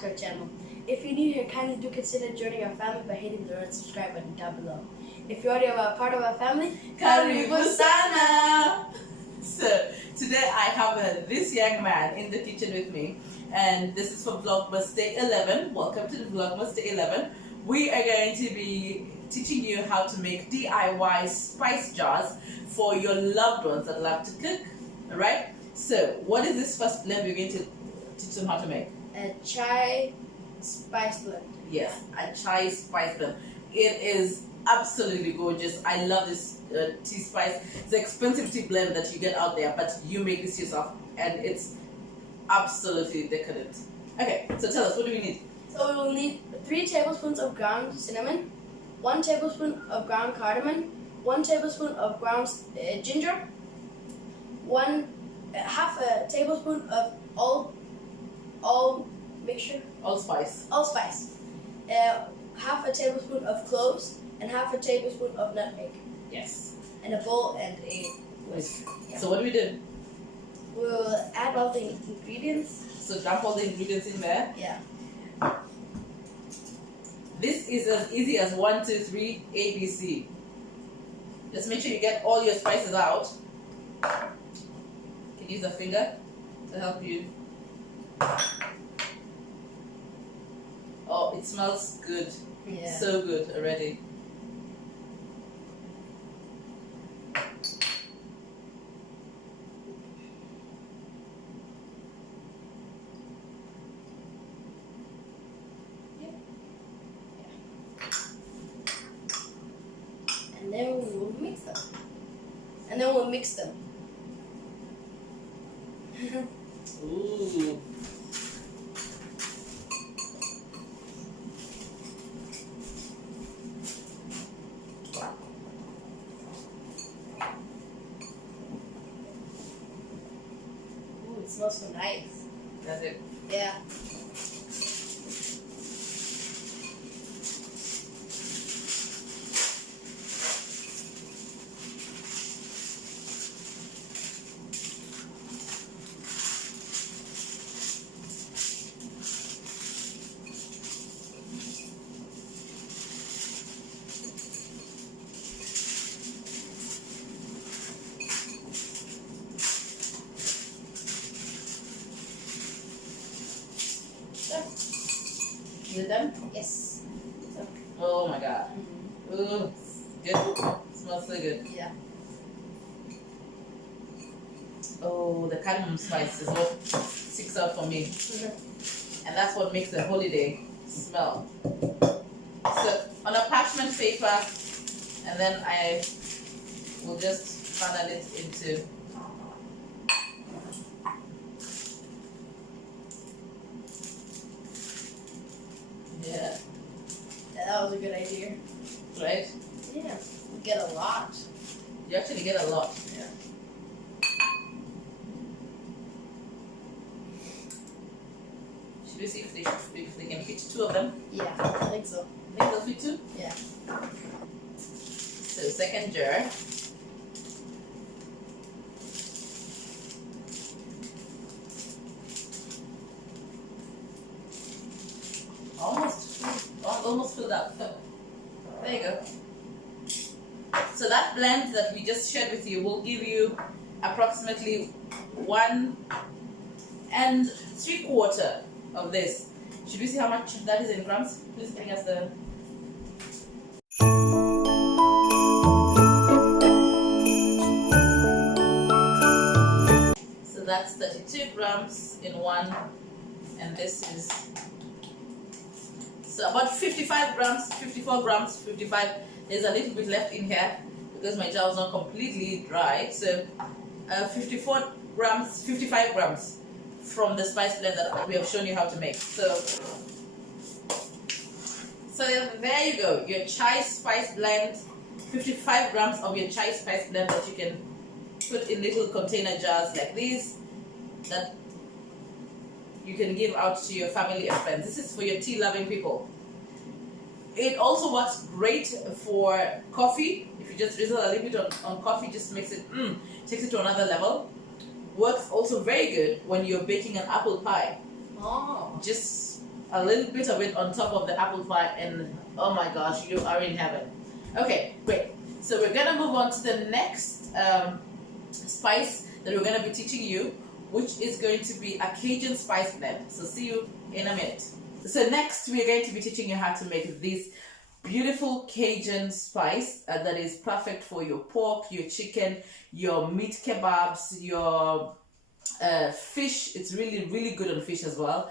back to our channel. If you're new here, kindly do consider joining our family by hitting the red subscribe button down below. If you're already a part of our family, Karibu sana! So, today I have this young man in the kitchen with me, and this is for VLOGMAS Day 11. Welcome to the VLOGMAS Day 11. We are going to be teaching you how to make DIY spice jars for your loved ones that love to cook. Alright? So, what is this first blend we're going to teach them how to make? A chai spice blend. Yes, a chai spice blend. It is absolutely gorgeous. I love this tea spice. It's an expensive tea blend that you get out there, but you make this yourself, and it's absolutely decadent. Okay, so tell us, what do we need? So we will need 3 tablespoons of ground cinnamon, 1 tablespoon of ground cardamom, 1 tablespoon of ground ginger, half a tablespoon of allspice, half a tablespoon of cloves, and half a tablespoon of nutmeg. Yes. And a bowl and a whisk. Yeah. So what do we do? We'll add all the ingredients. So dump all the ingredients in there. Yeah. This is as easy as 1, 2, 3, ABC. Just make sure you get all your spices out. You can use a finger to help you. Oh, it smells good. Yeah. So good already. And then we will mix them. And then we'll mix them. Ooh. Ooh, it smells so nice. That's it. Yeah. Is it done? Yes. Oh my god. Ooh, good. Smells so good. Yeah. Oh, the cardamom spice is what sticks out for me. And that's what makes the holiday smell. So, on a parchment paper, and then I will just funnel it into. Yeah. That was a good idea. Right? Yeah. We get a lot. You actually get a lot. Yeah. Should we see if they can fit 2 of them? Yeah, I think so. I think they'll fit 2? Yeah. So, second jar. Almost filled up. There you go. So that blend that we just shared with you will give you approximately 1 3/4 of this. Should we see how much that is in grams? Please bring us the. So that's 32 grams in one, and this is. So about 55 grams, 54 grams, 55. There's a little bit left in here because my jar was not completely dry. So 54 grams, 55 grams from the spice blend that we have shown you how to make. So there you go, your chai spice blend, 55 grams of your chai spice blend that you can put in little container jars like these that you can give out to your family and friends. This is for your tea loving people. It also works great for coffee. If you just drizzle a little bit on coffee, just makes it, takes it to another level. Works also very good when you're baking an apple pie. Oh. Just a little bit of it on top of the apple pie, and oh my gosh, you are in heaven. Okay, great. So we're gonna move on to the next spice that we're gonna be teaching you, which is going to be a Cajun spice blend. So see you in a minute. So next we're going to be teaching you how to make this beautiful Cajun spice that is perfect for your pork, your chicken, your meat kebabs, your fish. It's really good on fish as well.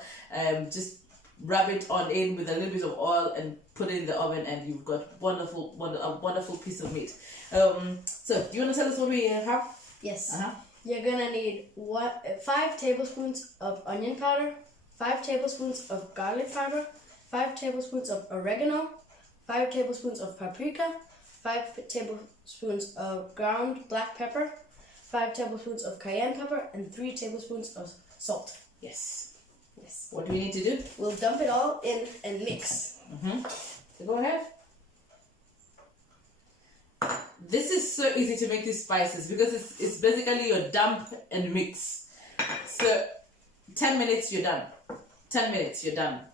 Just rub it on in with a little bit of oil and put it in the oven, and you've got a wonderful piece of meat. So do you want to tell us what we have? Yes. You're gonna need 5 tablespoons of onion powder, 5 tablespoons of garlic powder, 5 tablespoons of oregano, 5 tablespoons of paprika, 5 tablespoons of ground black pepper, 5 tablespoons of cayenne pepper, and 3 tablespoons of salt. Yes. What do we need to do? We'll dump it all in and mix. So go ahead. This is so easy to make these spices because it's basically your dump and mix. So 10 minutes you're done. 10 minutes you're done.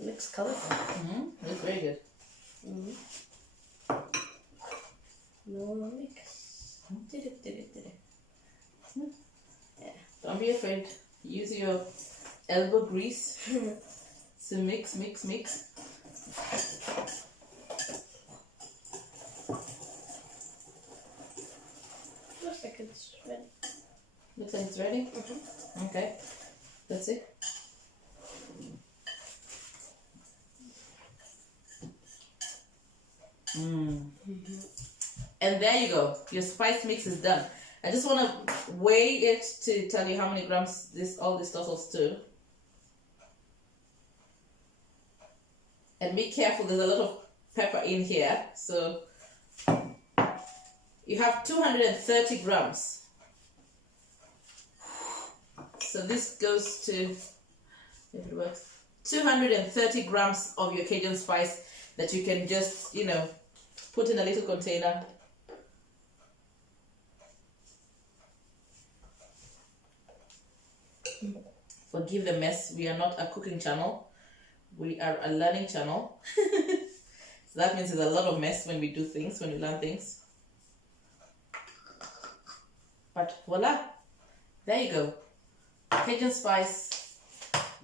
Looks colorful. Looks very good. No mix. Yeah. Don't be afraid. Use your elbow grease. So mix. Looks like it's ready. Looks like it's ready? Okay. That's it. And there you go. Your spice mix is done. I just want to weigh it to tell you how many grams all this totals to. And be careful, there's a lot of pepper in here. So you have 230 grams. So this goes to, if it works, 230 grams of your Cajun spice that you can just, put in a little container. Forgive the mess. We are not a cooking channel. We are a learning channel. So that means there's a lot of mess when we do things, when we learn things. But voila, there you go. Cajun spice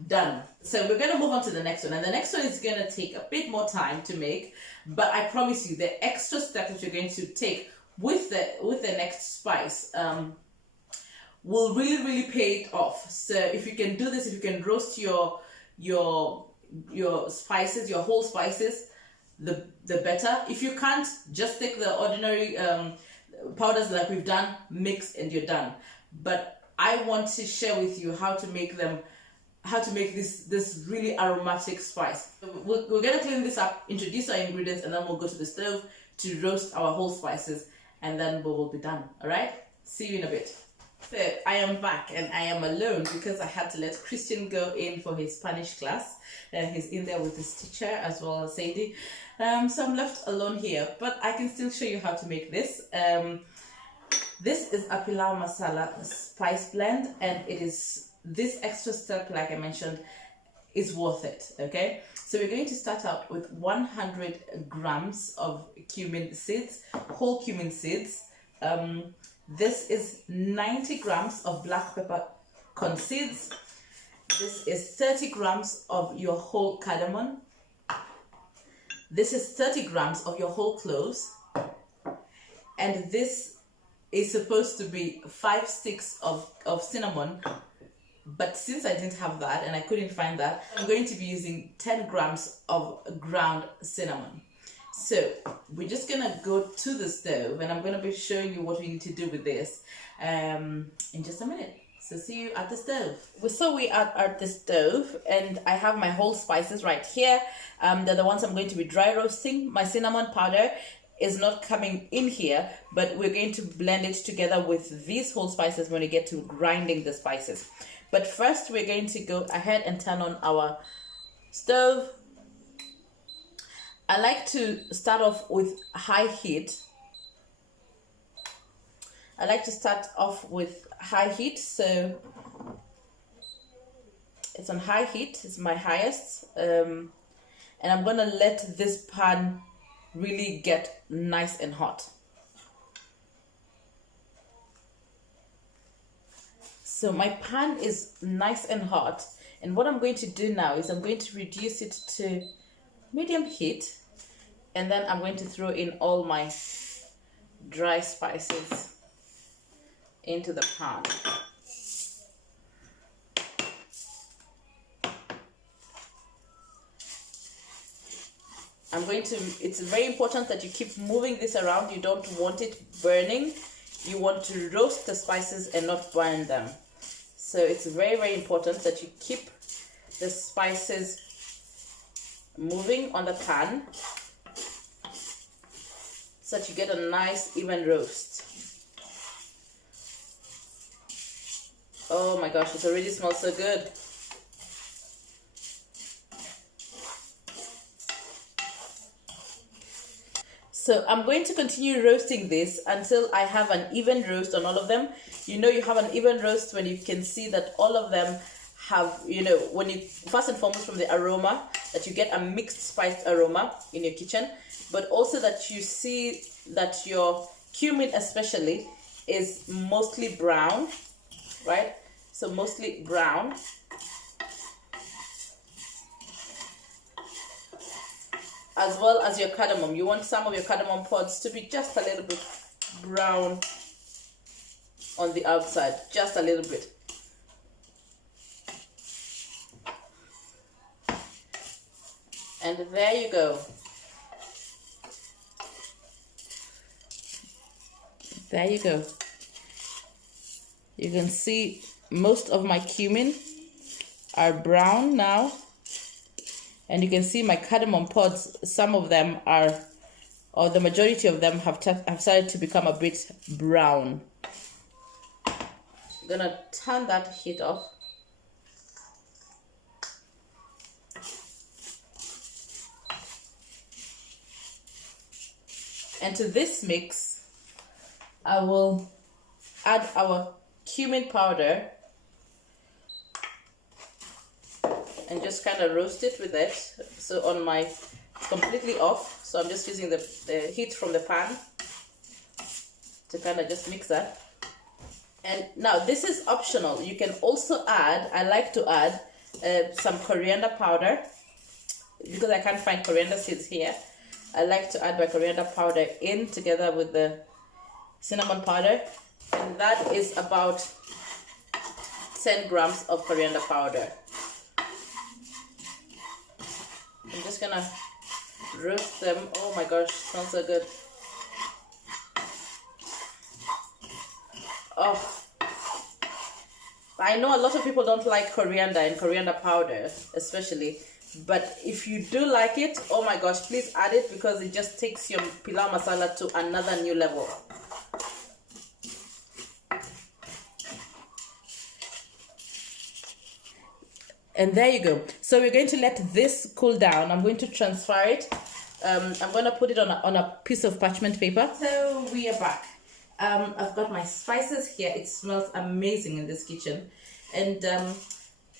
done. So we're going to move on to the next one, and the next one is going to take a bit more time to make, but I promise you the extra step that you're going to take with the next spice will really pay it off. So if you can do this, if you can roast your spices, your whole spices, the better. If you can't, just take the ordinary powders like we've done, mix, and you're done. But I want to share with you how to make this really aromatic spice. We're gonna clean this up, introduce our ingredients, and then we'll go to the stove to roast our whole spices, and then we will be done. All right? See you in a bit. So I am back, and I am alone because I had to let Christian go in for his Spanish class. He's in there with his teacher as well as Sadie. So I'm left alone here, but I can still show you how to make this. This is a pilau masala spice blend, and it is this extra step, like I mentioned, is worth it. Okay, so we're going to start out with 100 grams of cumin seeds, whole cumin seeds. This is 90 grams of black pepper corn seeds. This is 30 grams of your whole cardamom. This is 30 grams of your whole cloves. And this is supposed to be 5 sticks of cinnamon. But since I didn't have that and I couldn't find that, I'm going to be using 10 grams of ground cinnamon. So we're just gonna go to the stove, and I'm gonna be showing you what we need to do with this in just a minute. So see you at the stove. So we are at the stove, and I have my whole spices right here. They're the ones I'm going to be dry roasting. My cinnamon powder is not coming in here, but we're going to blend it together with these whole spices when we get to grinding the spices. But first we're going to go ahead and turn on our stove. I like to start off with high heat. So it's on high heat, it's my highest. And I'm gonna let this pan really get nice and hot. So my pan is nice and hot, and what I'm going to do now is I'm going to reduce it to medium heat, and then I'm going to throw in all my dry spices into the pan. It's very important that you keep moving this around. You don't want it burning. You want to roast the spices and not burn them. So it's very, very important that you keep the spices moving on the pan so that you get a nice even roast. Oh my gosh, it already smells so good. So I'm going to continue roasting this until I have an even roast on all of them. You know you have an even roast when you can see that all of them have, when you, first and foremost from the aroma, that you get a mixed spiced aroma in your kitchen, but also that you see that your cumin especially is mostly brown, right? So mostly brown. As well as your cardamom. You want some of your cardamom pods to be just a little bit brown on the outside, just a little bit. And there you go. There you go. You can see most of my cumin are brown now. And you can see my cardamom pods, some of them are, or the majority of them have started to become a bit brown. I'm gonna turn that heat off. And to this mix, I will add our cumin powder and just kind of roast it with it. So on my, completely off. So I'm just using the heat from the pan to kind of just mix that. And now this is optional. You can also add, I like to add some coriander powder, because I can't find coriander seeds here. I like to add my coriander powder in together with the cinnamon powder. And that is about 10 grams of coriander powder. I'm just gonna roast them. Oh my gosh, smells so good. Oh, I know a lot of people don't like coriander and coriander powder especially, but if you do like it, oh my gosh, please add it, because it just takes your pilau masala to another new level. And there you go. So we're going to let this cool down. I'm going to transfer it. I'm going to put it on a piece of parchment paper. So we are back. I've got my spices here. It smells amazing in this kitchen. And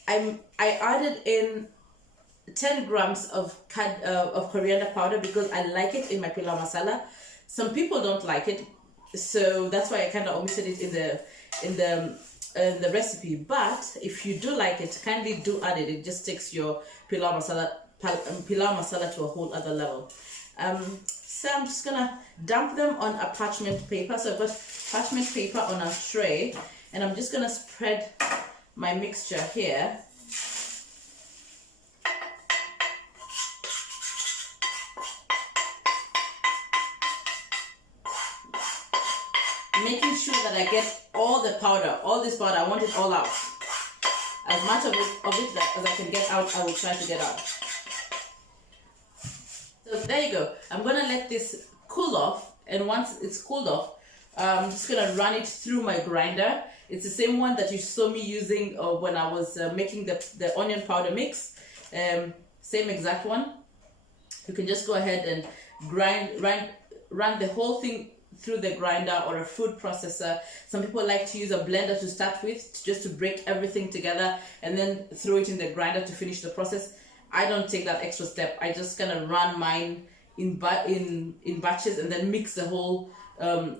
I added in 10 grams of coriander powder because I like it in my pilau masala. Some people don't like it, so that's why I kind of omitted it in the recipe. But if you do like it, kindly do add it. It just takes your pilau masala to a whole other level. So I'm just gonna dump them on a parchment paper. So I've got parchment paper on a tray, and I'm just gonna spread my mixture here. Making sure that I get all the powder, all this powder, I want it all out. As much of it as I can get out, I will try to get out. So there you go. I'm going to let this cool off, and once it's cooled off, I'm just going to run it through my grinder. It's the same one that you saw me using when I was making the onion powder mix. Same exact one. you can just go ahead and run the whole thing through the grinder or a food processor. Some people like to use a blender to start with, just to break everything together and then throw it in the grinder to finish the process. I don't take that extra step. I just kind of run mine in batches and then mix the whole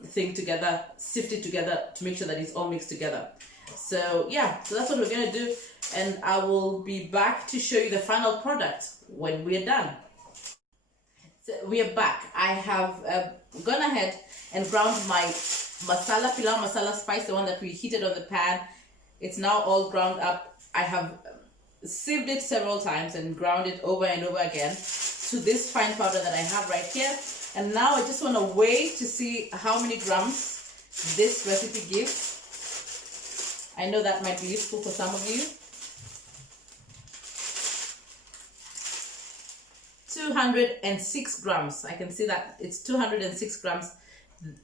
thing together, sift it together to make sure that it's all mixed together. So yeah, so that's what we're gonna do, and I will be back to show you the final product when we're done. So we are back. I have gone ahead and ground my masala, pilau masala spice, the one that we heated on the pan. It's now all ground up. I have sieved it several times and ground it over and over again to this fine powder that I have right here. And now I just want to weigh to see how many grams this recipe gives. I know that might be useful for some of you. 206 grams. I can see that it's 206 grams.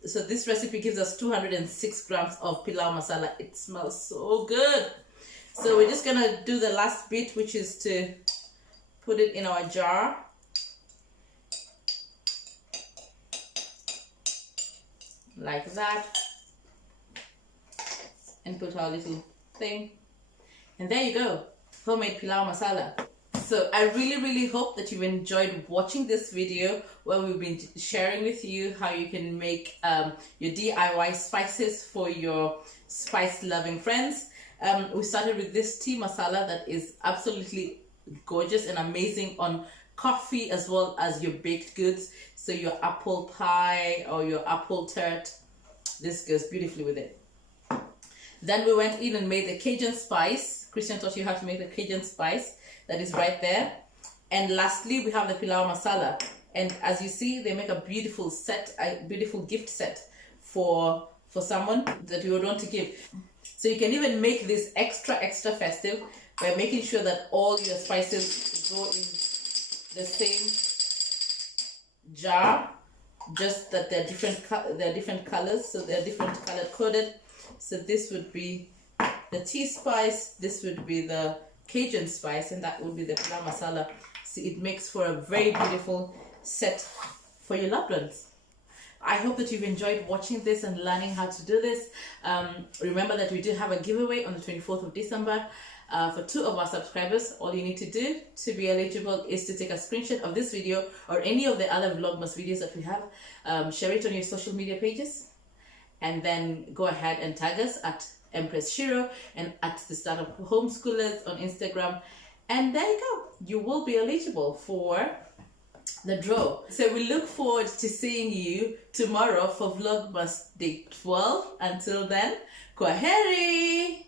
So this recipe gives us 206 grams of pilau masala. It smells so good. So we're just gonna do the last bit, which is to put it in our jar. Like that. And put our little thing. And there you go. Homemade pilau masala. So I really hope that you've enjoyed watching this video where we've been sharing with you how you can make your DIY spices for your spice loving friends. We started with this tea masala that is absolutely gorgeous and amazing on coffee as well as your baked goods. So your apple pie or your apple tart, this goes beautifully with it. Then we went in and made the Cajun spice. Christian taught you how to make the Cajun spice. That is right there. And lastly, we have the pilau masala. And as you see, they make a beautiful set, a beautiful gift set for someone that you would want to give. So you can even make this extra festive by making sure that all your spices go in the same jar, just that they're different colors, so they're different color coded. So this would be the tea spice, this would be the Cajun spice, and that would be the pilau masala. So it makes for a very beautiful set for your loved ones. I hope that you've enjoyed watching this and learning how to do this. Remember that we do have a giveaway on the 24th of December for 2 of our subscribers. All you need to do to be eligible is to take a screenshot of this video or any of the other Vlogmas videos that we have. Share it on your social media pages, and then go ahead and tag us at Empress Shiro and at the Startup Homeschoolers on Instagram. And there you go. You will be eligible for the draw. So we look forward to seeing you tomorrow for Vlogmas Day 12. Until then, kwaheri!